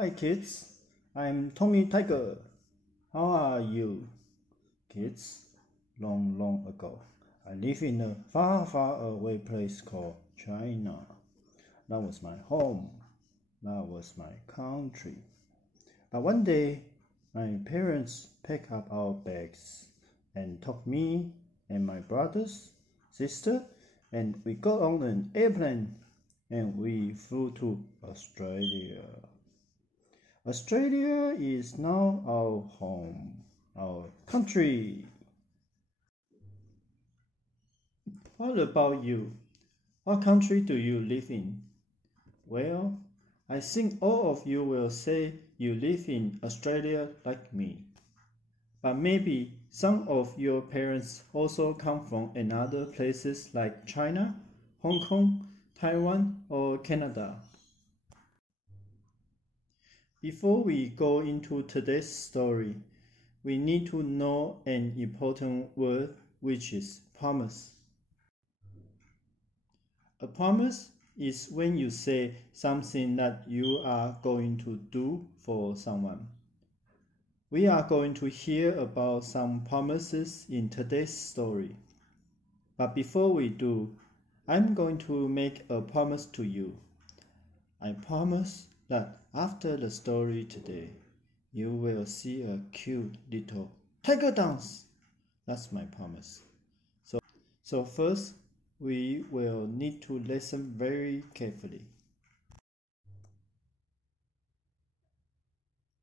Hi kids, I'm Tommy Tiger. How are you? Kids, long ago, I lived in a far away place called China. That was my home. That was my country. But one day, my parents packed up our bags and took me and my brothers, sister, and we got on an airplane and we flew to Australia. Australia is now our home, our country. What about you? What country do you live in? Well, I think all of you will say you live in Australia like me. But maybe some of your parents also come from another places like China, Hong Kong, Taiwan, or Canada. Before we go into today's story, we need to know an important word, which is promise. A promise is when you say something that you are going to do for someone. We are going to hear about some promises in today's story. But before we do, I'm going to make a promise to you. I promise that after the story today, you will see a cute little tiger dance. That's my promise. So first, we will need to listen very carefully.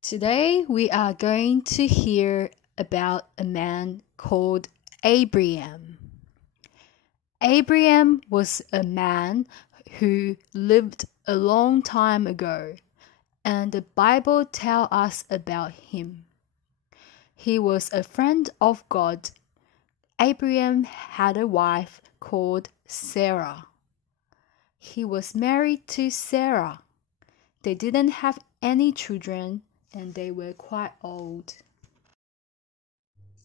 Today we are going to hear about a man called Abraham. Abraham was a man who lived a long time ago, and the Bible tells us about him. He was a friend of God. Abraham had a wife called Sarah. He was married to Sarah. They didn't have any children, and they were quite old.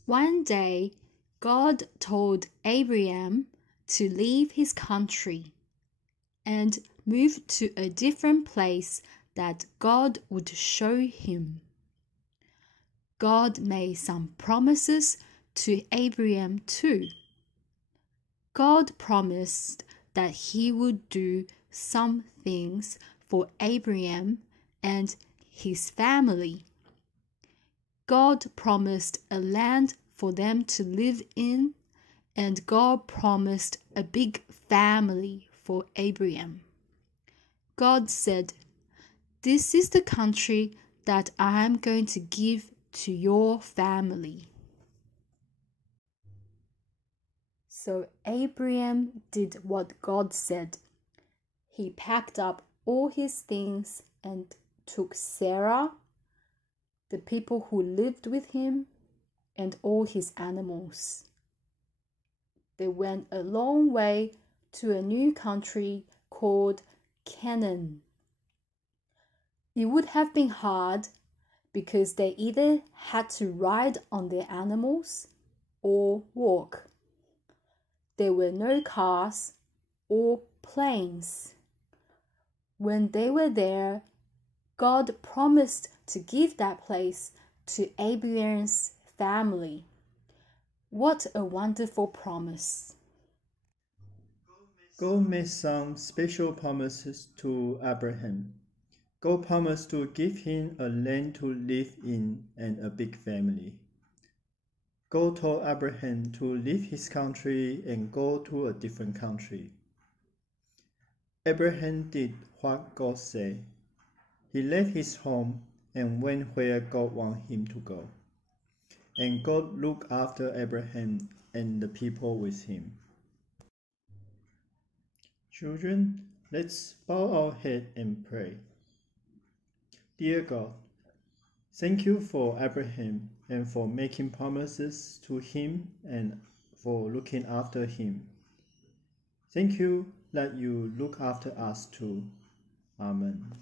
One day, God told Abraham to leave his country and move to a different place that God would show him. God made some promises to Abraham too. God promised that he would do some things for Abraham and his family. God promised a land for them to live in, and God promised a big family for Abraham. God said, "This is the country that I am going to give to your family." So Abraham did what God said. He packed up all his things and took Sarah, the people who lived with him, and all his animals. They went a long way to a new country called Canaan. It would have been hard because they either had to ride on their animals or walk. There were no cars or planes. When they were there, God promised to give that place to Abraham's family. What a wonderful promise. God made some special promises to Abraham. God promised to give him a land to live in and a big family. God told Abraham to leave his country and go to a different country. Abraham did what God said. He left his home and went where God wanted him to go. And God looked after Abraham and the people with him. Children, let's bow our head and pray. Dear God, thank you for Abraham and for making promises to him and for looking after him. Thank you that you look after us too. Amen.